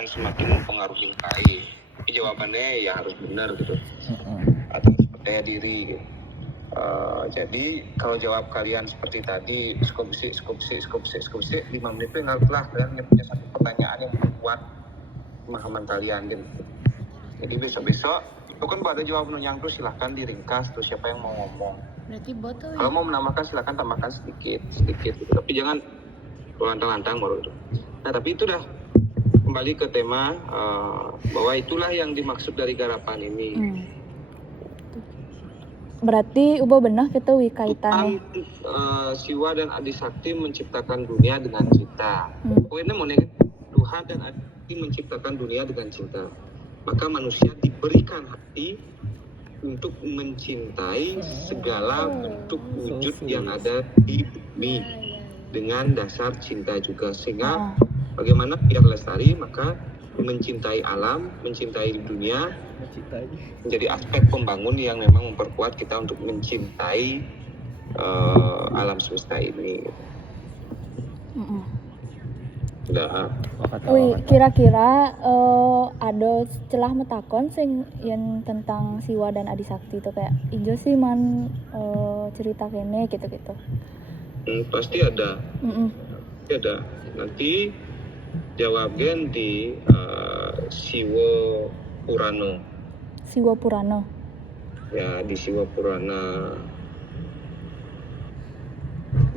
akan semakin mempengaruhi lain. Jawabannya ya harus benar gitu, atau percaya diri gitu. Jadi kalau jawab kalian seperti tadi skupsi 5 menit itu ingatlah kalian punya satu pertanyaan yang membuat pemahaman kalian gitu. Jadi besok itu kan pada jawaban yang tuh silahkan diringkas tuh siapa yang mau ngomong. Berarti botol. Kalau mau menambahkan silahkan tambahkan sedikit gitu. Tapi jangan lantang-lantang baru itu. Nah tapi itu dah kembali ke tema bahwa itulah yang dimaksud dari garapan ini. Berarti ubah benah kita kaitannya. Siwa dan Adi Sakti menciptakan dunia dengan cinta. Poinnya mau nih, Tuhan dan Adi Sakti menciptakan dunia dengan cinta. Maka manusia diberikan hati untuk mencintai segala bentuk wujud yang ada di bumi dengan dasar cinta juga. Sehingga bagaimana biar lestari, maka mencintai alam, mencintai dunia menjadi aspek pembangun yang memang memperkuat kita untuk mencintai alam semesta ini. Wih, kira-kira ada celah metakon sing yang tentang Siwa dan Adi Sakti itu kayak ijo sih man cerita kene gitu-gitu. Pasti ada. Pasti ada. Nanti jawabnya di Siwa Purana. Siwa Purana. Ya, di Siwa Purana.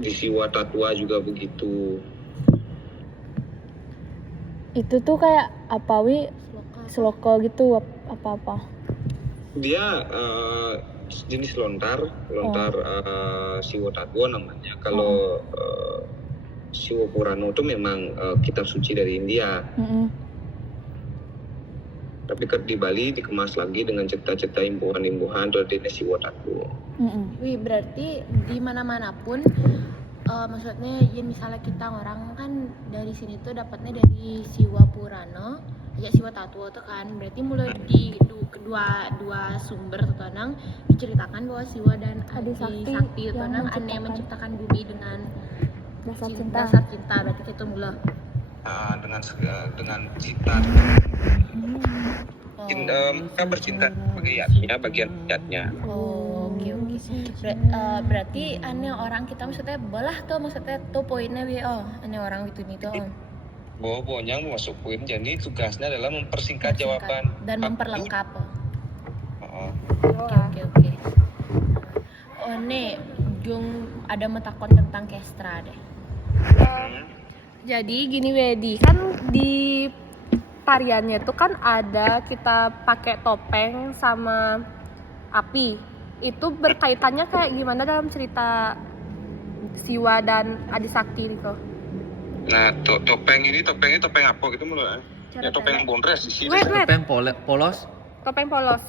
Di Siwa Tatwa juga begitu. Itu tuh kayak apa sloka gitu apa-apa. Dia jenis lontar Siwa Tatwa namanya. Kalau Siwa Purana itu memang kitab suci dari India. Tapi di Bali dikemas lagi dengan cerita-cerita imbuhan-imbuhan dari Siwa Tatwa. Wih, berarti di mana-mana pun maksudnya ya misalnya kita orang kan dari sini tuh dapatnya dari Siwa Purana ya Siwa Tatwa tuh kan berarti mulai di kedua sumber tuh nang diceritakan bahwa Siwa dan Adi Sakti tuh nang aneh menciptakan bumi dengan dasar cinta berarti itu mulai dengan cinta kita bercinta bagian niatnya. Oke. Berarti aneh orang kita maksudnya belah tuh maksudnya tuh poinnya aneh orang itu nih tuh. Pokoknya masuk poin jadi tugasnya adalah mempersingkat jawaban dan memperlengkap. Oke. Nih, Jung ada metakon tentang Kestra deh. Jadi gini Wedi, kan di tariannya itu kan ada kita pakai topeng sama api. Itu berkaitannya kayak gimana dalam cerita Siwa dan Adi Sakti itu? Nah, topengnya topeng apa gitu mulai? Ya topeng bondres sih. Topeng polos. Topeng polos.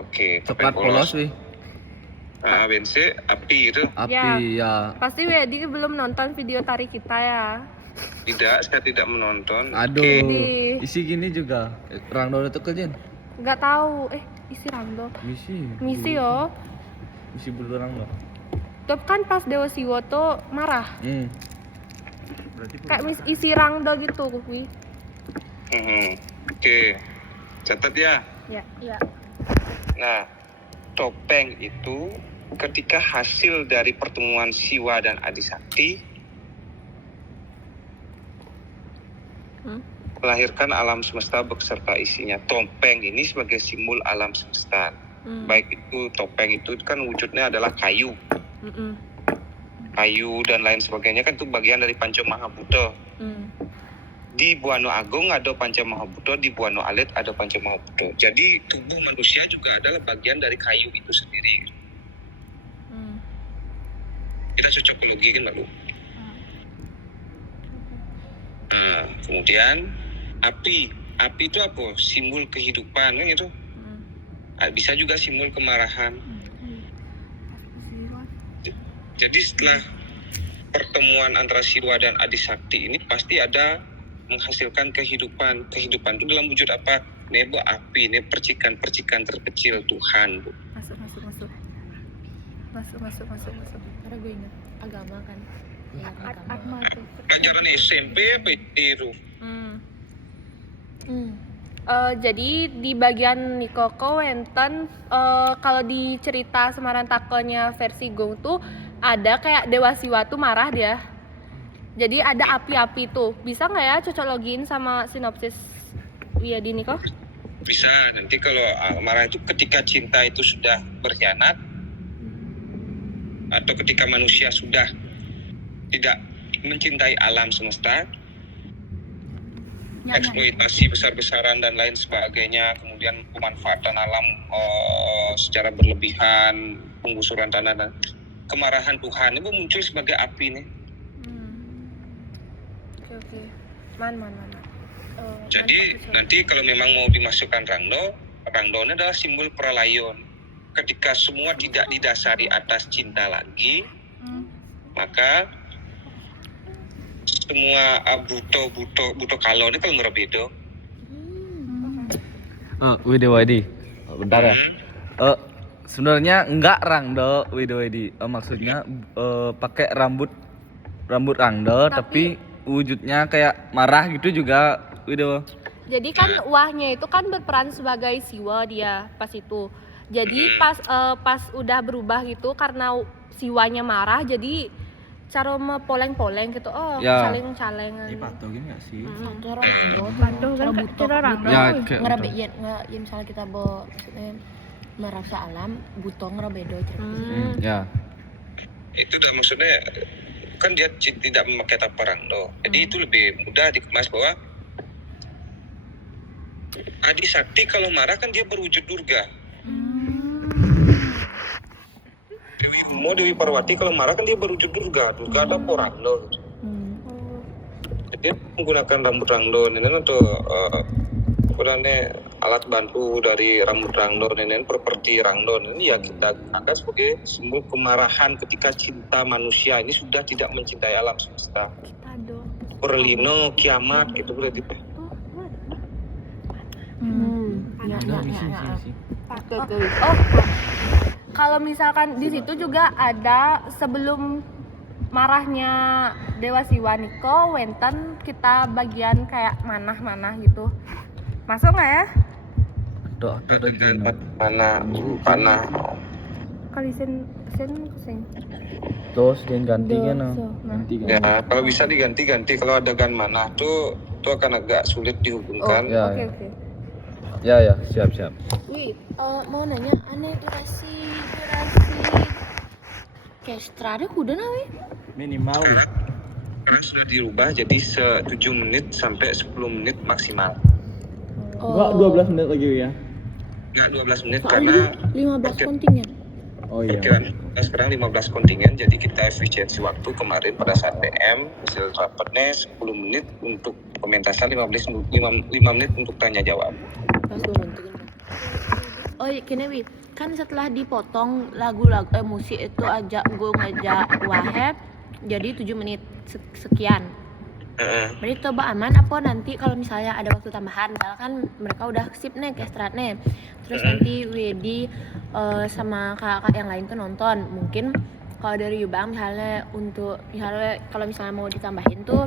Oke, Cepat polos wih. BNC api itu. Api ya. Pasti Wedi belum nonton video tari kita ya. Tidak, saya tidak menonton. Aduh, isi gini juga. Rangdo itu kerjaan? Nggak tahu. Isi Rangdo. Misi yo. Misi bulu Rangdo. Tapi kan pas Dewa Siwa tuh marah. Kayak isi Rangdo gitu, Kuwi. Oke. Catat ya. Ya. Nah, topeng itu ketika hasil dari pertemuan Siwa dan Adi Sakti melahirkan alam semesta beserta isinya. Topeng ini sebagai simbol alam semesta. Baik itu topeng itu kan wujudnya adalah kayu. Kayu dan lain sebagainya kan itu bagian dari Panca Mahabhuta. Di Buana Agung ada Panca Mahabhuta, di Buana Alit ada Panca Mahabhuta. Jadi tubuh manusia juga adalah bagian dari kayu itu sendiri. Kita cocokologi kan lalu. Nah, kemudian api itu apa? Simbol kehidupan kan gitu. Bisa juga simbol kemarahan. Jadi setelah pertemuan antara Siwa dan Adi Sakti ini pasti ada menghasilkan kehidupan. Kehidupan itu dalam wujud apa? Nebo api, ini percikan-percikan terkecil Tuhan. Masuk. Karena gue ingat agama kan. Atma tuh. Pelajaran SMP apa itu? Jadi di bagian Nikoko wenten kalau di cerita Semarang Takonya versi Gong tuh ada kayak Dewa Siwa tuh marah dia. Jadi ada api-api tuh. Bisa nggak ya cocok login sama sinopsis Wiyadi Niko? Bisa, nanti kalau marah itu ketika cinta itu sudah berkhianat atau ketika manusia sudah tidak mencintai alam semesta, eksploitasi besar-besaran dan lain sebagainya, kemudian pemanfaatan alam secara berlebihan, penggusuran tanah dan kemarahan Tuhan itu muncul sebagai api nih. Oke. Man. Jadi nanti kalau memang mau dimasukkan Rangdo ini adalah simbol peralayon. Ketika semua tidak didasari atas cinta lagi, maka semua buto kalau ini kalau ngerebedo. Widowedi. Bentar ya. Sebenarnya enggak Rangdo Widowedi. Maksudnya pakai rambut Rangdo tapi wujudnya kayak marah gitu juga Widow. Jadi kan Wahnya itu kan berperan sebagai Siwa dia pas itu. Jadi pas udah berubah gitu karena Siwanya marah jadi cara poleng-poleng gitu. Ya. Saling-salingan. Dipatokin enggak sih? Satu Rangdo, kan cara Rangdo. Ya, ngerebe ya misalnya kita maksudnya merasa alam butuh ngerebedo Ya. Itu udah maksudnya kan dia tidak memakai tapa Rangdo. Jadi itu lebih mudah dikemas bahwa Adi Sakti kalau marah kan dia berwujud Durga. Dewi Parwati kalau marah kan dia berwujud Durga. Durga ada Rangdo. Jadi menggunakan rambut Rangdo ini atau alat bantu dari rambut Rangdo ini, properti Rangdo ini ya kita gunakan sebagai simbol kemarahan ketika cinta manusia ini sudah tidak mencintai alam semesta. Perlino, kiamat gitu berarti. Kalau misalkan di situ juga ada sebelum marahnya Dewa Siwa Niko wenten kita bagian kayak manah gitu. Masuk nggak ya? Panah. Kali sen. Terus ganti kan? Ganti. Ya, kalau bisa diganti. Kalau adegan mana tuh akan agak sulit dihubungkan. Oke. Ya, siap. Wih, mau nanya, aneh durasi kestra ada kuda nawe? Minimal. Sudah dirubah jadi 7 menit sampai 10 menit maksimal. Enggak 12 menit lagi ya? Enggak 12 menit Soalnya karena 15 kontingen. Oh iya. Perkiraan sekarang 15 kontingen, jadi kita efisiensi waktu kemarin pada saat PM hasil rapatnya 10 menit untuk pementasan, 5 menit untuk tanya jawab. Pas gue nonton. Oh iya, kene Wi, kan setelah dipotong lagu-lagu musik itu gue ngajak Wahab jadi 7 menit sekian. Berarti coba aman apa nanti kalau misalnya ada waktu tambahan, misalkan mereka udah sip nih ke strat nih, terus nanti Wedi sama kakak yang lain tuh nonton, mungkin kalau dari Yubang misalnya kalau misalnya mau ditambahin tuh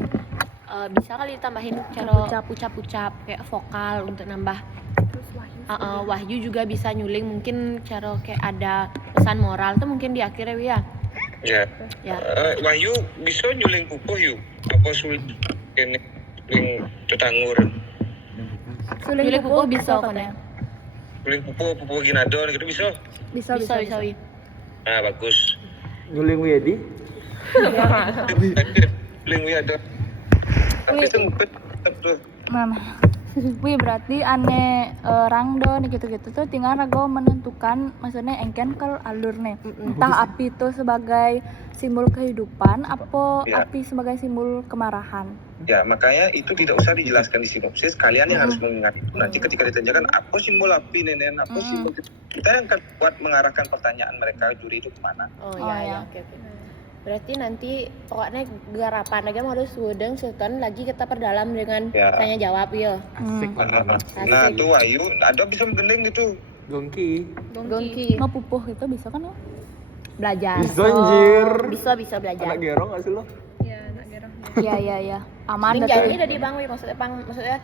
bisa kali ditambahin cara ucap-ucap kayak vokal untuk nambah. Wahyu juga bisa nyuling mungkin cara kayak ada pesan moral tuh mungkin di akhirnya ya. Ya. Wahyu bisa nyuling pupuh yuk. Apa sulit nyuling tetanggur. Nyuling pupuh bisa kan ya? Nyuling pupuh ginadon gitu bisa. Bisa. Nah, bagus. Nyuling Wedi. Nyuling ginadon. Tapi sempet tuh. Nah, wih berarti aneh Rangdo nih gitu-gitu tuh tinggal rago menentukan maksudnya engken kalau alur nih entah api itu sebagai simbol kehidupan apa api sebagai simbol kemarahan. Ya makanya itu tidak usah dijelaskan di sinopsis, kalian yang harus mengingat itu. Nanti ketika ditanyakan apa simbol api nenen, apa simbol kita yang akan buat mengarahkan pertanyaan mereka juri itu kemana. Oke. Berarti nanti pokoknya garapan lagi harus udeng sultan lagi kita perdalam dengan tanya jawab ya. Asik. Nah tuh Ayu ada bisa menggendeng gitu. Gongki. Gongki. Mau pupuh itu bisa kan ya? Belajar. Bisa anjir. Bisa belajar. Anak gerong gak sih lo? Iya, anak gerong. Iya. Aman Ning dah tuh. jadi dari Bang Wi maksudnya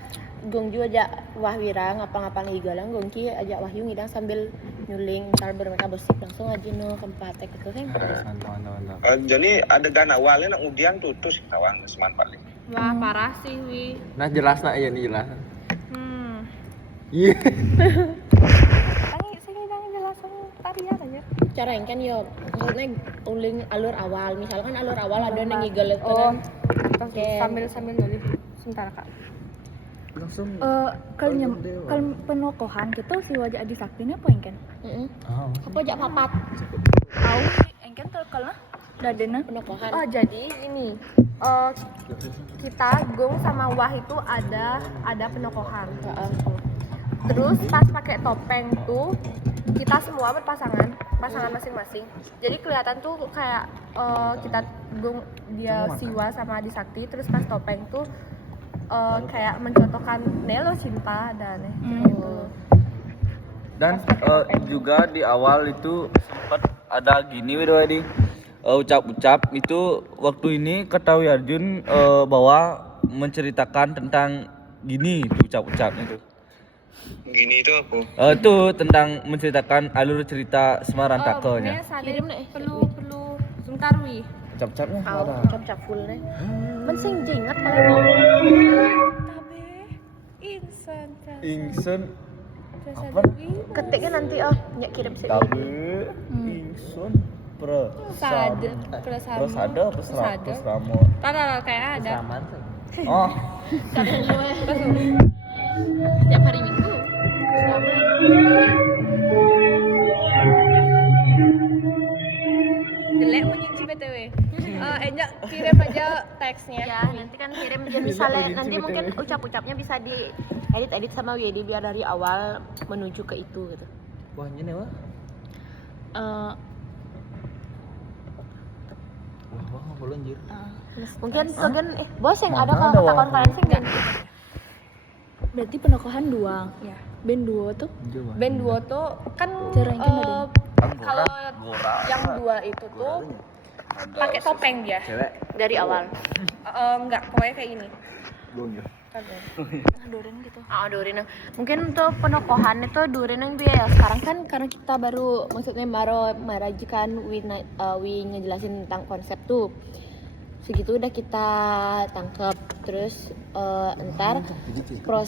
Gongju aja wah wirang ngapa-ngapa higalang Gongki aja wahyu ngidang sambil nyuling misal mereka bersih langsung aja no kempatek gitu kan. Jadi adegan awalnya nak udian tutus kawan seman paling. Wah, parah sih, Wi. Nah jelas nak ya nih jelas. Iya. Saya ngidang jelasan tarian aja. Cara yang kan yo maksudnya uling alur awal misalkan alur awal ada yang ngigel itu kan Sambil nulis sebentar, Kak. Langsung. Kalau penokohan gitu si wajah Adi Sakti ini apa yang kan? apa aja papat Tahu engken kalau dadena penokohan Oh, jadi ini kita Gong sama Wah itu ada penokohan. Terus pas pakai topeng tuh kita semua pasangan masing-masing. Jadi kelihatan tuh kayak kita Gong dia Siwa sama Adi Sakti, terus pas topeng tuh kayak mencontohkan Nelo cinta dan gitu. Dan juga di awal itu sempat ada gini Widowedi ucap-ucap itu waktu ini kata Arjun bahwa menceritakan tentang gini tuh ucap-ucapnya tuh. Gini itu apa? Itu tentang menceritakan alur cerita Semarantakonya. kirim nih Perlu sebentar, Wi. Ucap-ucapnya tahu mana? cap full nih Men sing jinget kalau Ingsun apa? ketiknya nanti nyak kirim sih Tabe Ingsun Prasada. Prasada Presramo. Tada kayak ada. Oh, setiap hari Minggu Jelek menyuci BTW. Enjak kirim aja teksnya. ya nanti kan kirim ya misalnya nanti mungkin ucap-ucapnya bisa di edit sama Wedi biar dari awal menuju ke itu gitu wahnya nih wah. Wah, boleh anjir. mungkin segan bos yang ada Mana kalau ada kata wang? konferensi enggak berarti penokohan dua. Ya. Band duo tuh Band duo tuh kan Caranya kan ada. kalau yang dua itu tuh pakai topeng dia dari awal enggak pokoknya kayak ini. Doren gitu. Durin mungkin untuk penokohan itu Durin yang dia sekarang kan karena kita baru maksudnya baru merajikan wi ngejelasin tentang konsep tuh segitu udah kita tangkap terus ntar proses